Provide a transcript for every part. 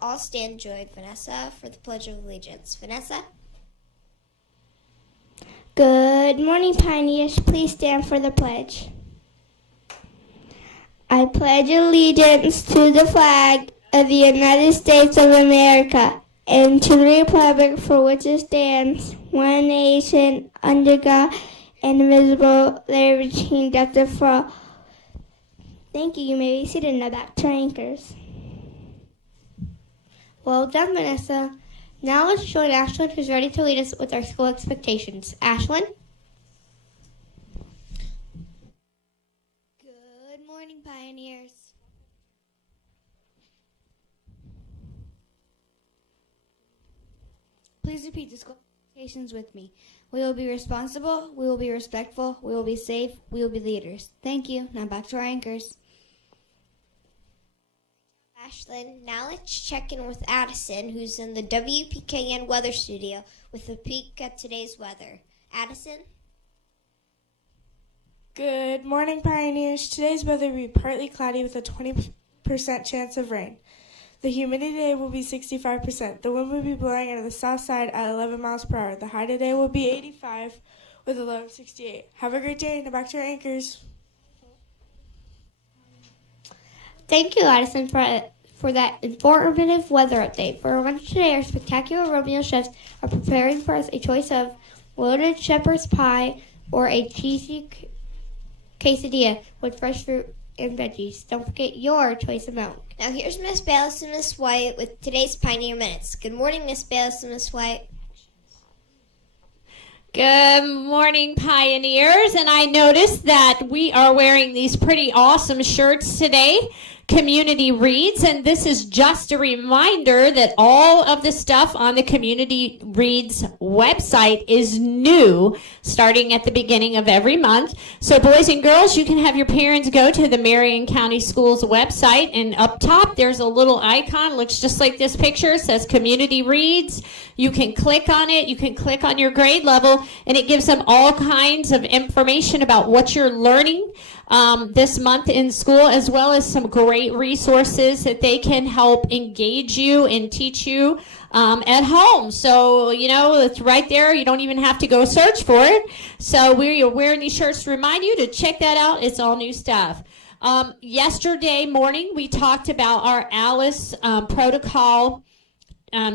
all stand and join Vanessa for the Pledge of Allegiance. Vanessa? Good morning, pioneers. Please stand for the pledge. I pledge allegiance to the flag of the United States of America and to the republic for which it stands, one nation, under God, indivisible, liberty and justice for all. Thank you. You may be seated now. Back to our anchors. Well done, Vanessa. Now let's join Ashlyn, who's ready to lead us with our school expectations. Ashlyn? Good morning, pioneers. Please repeat the school expectations with me. We will be responsible, we will be respectful, we will be safe, we will be leaders. Thank you. Now back to our anchors. Ashlyn, now let's check in with Addison, who's in the WPKN weather studio with a peek at today's weather. Addison? Good morning, pioneers. Today's weather will be partly cloudy with a 20% chance of rain. The humidity today will be 65%. The wind will be blowing out of the south side at 11 miles per hour. The high today will be 85 with a low of 68. Have a great day. Now back to our anchors. Thank you, Addison, for that informative weather update. For our lunch today, our spectacular Romeo chefs are preparing for us a choice of loaded shepherd's pie or a cheesy quesadilla with fresh fruit and veggies. Don't forget your choice of milk. Now here's Miss Bayless and Miss White with today's Pioneer Minutes. Good morning, Miss Bayless and Miss White. Good morning, pioneers, and I noticed that we are wearing these pretty awesome shirts today, Community Reads, and this is just a reminder that all of the stuff on the Community Reads website is new, starting at the beginning of every month. So boys and girls, you can have your parents go to the Marion County Schools website, and up top there's a little icon, looks just like this picture, it says Community Reads. You can click on it, you can click on your grade level, and it gives them all kinds of information about what you're learning this month in school, as well as some great resources that they can help engage you and teach you at home. So, you know, it's right there. You don't even have to go search for it. So we're wearing these shirts to remind you to check that out. It's all new stuff. Yesterday morning, we talked about our Alice protocol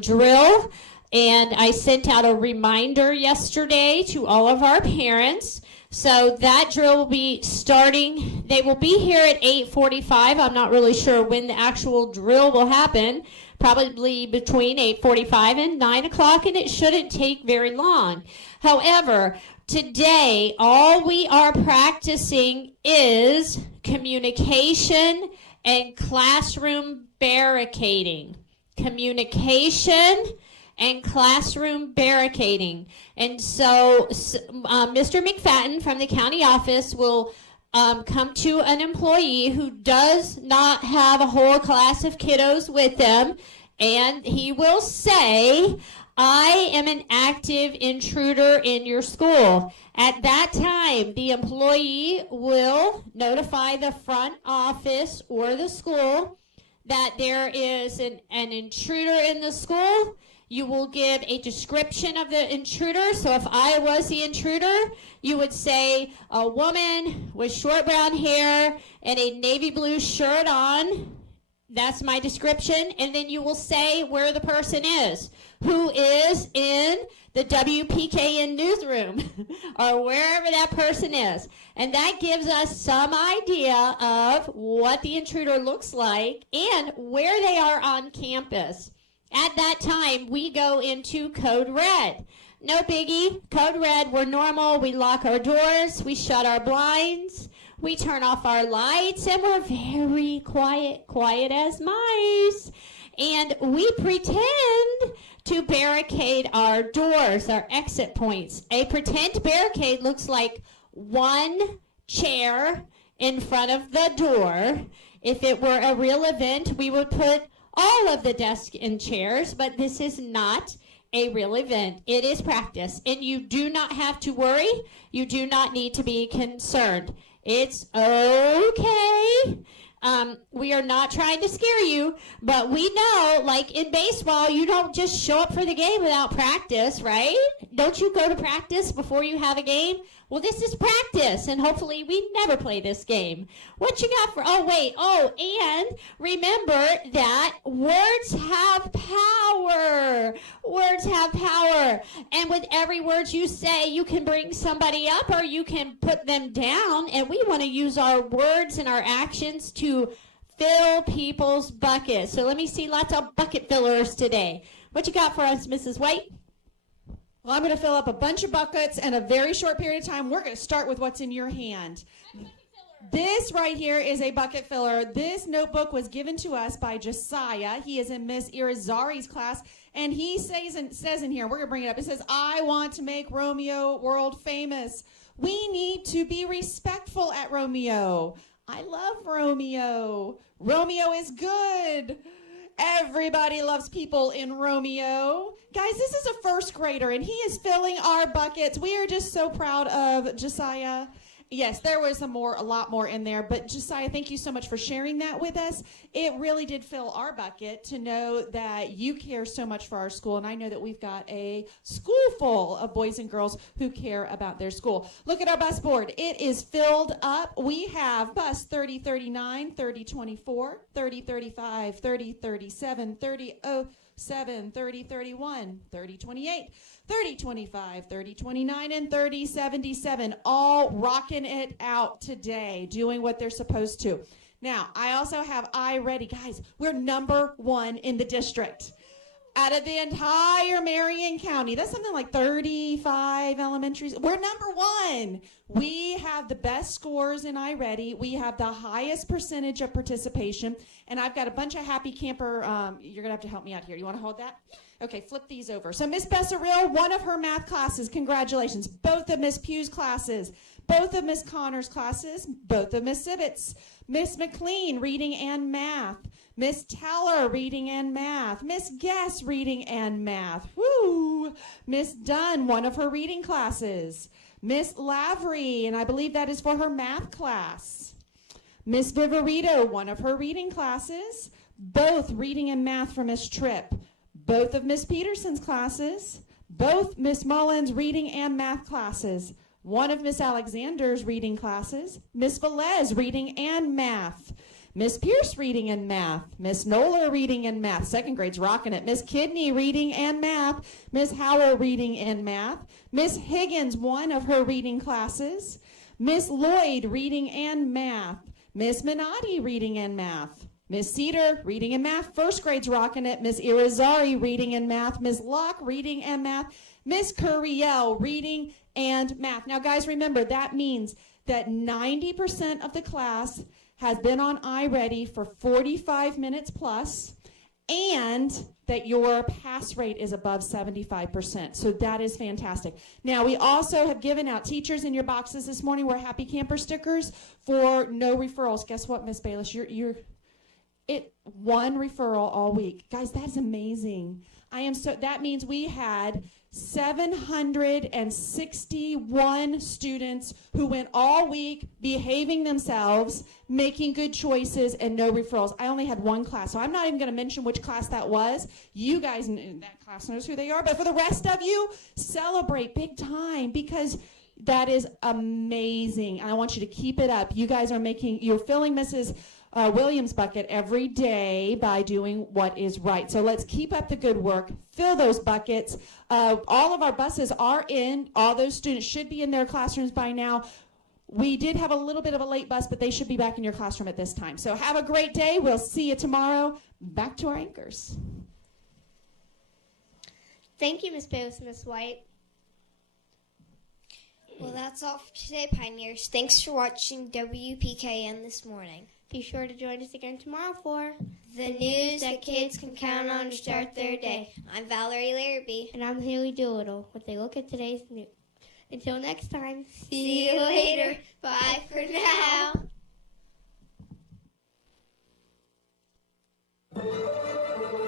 drill. And I sent out a reminder yesterday to all of our parents. So that drill will be starting. They will be here at 8:45. I'm not really sure when the actual drill will happen. Probably between 8:45 and 9 o'clock, and it shouldn't take very long. However, today, all we are practicing is communication and classroom barricading. Communication and classroom barricading. And so Mr. McFadden from the county office will come to an employee who does not have a whole class of kiddos with them, and he will say, I am an active intruder in your school. At that time, the employee will notify the front office or the school that there is an intruder in the school. You will give a description of the intruder. So if I was the intruder, you would say a woman with short brown hair and a navy blue shirt on. That's my description. And then you will say where the person is, who is in the WPKN newsroom or wherever that person is. And that gives us some idea of what the intruder looks like and where they are on campus. At that time, we go into code red. No biggie, code red, we're normal, we lock our doors, we shut our blinds, we turn off our lights, and we're very quiet as mice. And we pretend to barricade our doors, our exit points. A pretend barricade looks like one chair in front of the door. If it were a real event, we would put all of the desks and chairs, but this is not a real event. It is practice, and you do not have to worry. You do not need to be concerned. It's okay. We are not trying to scare you, but we know, like in baseball, you don't just show up for the game without practice, right? Don't you go to practice before you have a game? Well, this is practice, and hopefully we never play this game. What you got for, and remember that words have power. Words have power. And with every word you say, you can bring somebody up or you can put them down, and we want to use our words and our actions to fill people's buckets. So let me see lots of bucket fillers today. What you got for us, Mrs. White? Well, I'm going to fill up a bunch of buckets in a very short period of time. We're going to start with what's in your hand. This right here is a bucket filler. This notebook was given to us by Josiah. He is in Miss Irizarry's class, and he says in here, we're going to bring it up, it says, I want to make Romeo world famous. We need to be respectful at Romeo. I love Romeo. Romeo is good. Everybody loves people in Romeo. Guys, this is a first grader, and he is filling our buckets. We are just so proud of Josiah. Yes, there was a lot more in there, but Josiah, thank you so much for sharing that with us. It really did fill our bucket to know that you care so much for our school, and I know that we've got a school full of boys and girls who care about their school. Look at our bus board. It is filled up. We have bus 3039, 3024, 3035, 3037, 3007, 3031, 3028, 3025, 3029, and 3077, all rocking it out today, doing what they're supposed to. Now, I also have iReady. Guys, we're number 1 in the district. Out of the entire Marion County, that's something like 35 elementaries. We're number 1. We have the best scores in iReady. We have the highest percentage of participation. And I've got a bunch of happy camper. You're going to have to help me out here. You want to hold that? Okay, flip these over. So Miss Bessaril, one of her math classes, congratulations. Both of Miss Pugh's classes, both of Miss Connor's classes, both of Miss Sibbitt's. Miss McLean, reading and math. Miss Teller, reading and math. Miss Guess, reading and math. Woo! Miss Dunn, one of her reading classes. Miss Lavery, and I believe that is for her math class. Miss Viverito, one of her reading classes. Both reading and math for Miss Tripp. Both of Miss Peterson's classes. Both Miss Mullins' reading and math classes. One of Miss Alexander's reading classes. Miss Velez, reading and math. Miss Pierce, reading and math. Miss Nola, reading and math. Second grade's rocking it. Miss Kidney, reading and math. Miss Howell, reading and math. Miss Higgins, one of her reading classes. Miss Lloyd, reading and math. Miss Minotti, reading and math. Miss Cedar, reading and math. First grade's rocking it. Miss Irizarry, reading and math. Miss Locke, reading and math. Miss Curiel, reading and math. Now, guys, remember, that means that 90% of the class has been on iReady for 45 minutes plus, and that your pass rate is above 75%. So that is fantastic. Now, we also have given out teachers in your boxes this morning were happy camper stickers for no referrals. Guess what, Miss Bayless? You're one referral all week. Guys, that's amazing. That means we had 761 students who went all week behaving themselves, making good choices, and no referrals. I only had one class, so I'm not even going to mention which class that was. You guys in that class knows who they are, but for the rest of you, celebrate big time, because that is amazing. And I want you to keep it up. You guys you're filling Mrs. Williams' bucket every day by doing what is right. So let's keep up the good work. Fill those buckets. All of our buses are in. All those students should be in their classrooms by now. We did have a little bit of a late bus, but they should be back in your classroom at this time. So have a great day. We'll see you tomorrow. Back to our anchors. Thank you, Miss Bayless and Miss White. Well, that's all for today, Pioneers. Thanks for watching WPKN this morning. Be sure to join us again tomorrow for The news that kids can count on to start their day. I'm Valerie Larrabee. And I'm Haley Doolittle with a look at today's news. Until next time, See you later. Bye for now.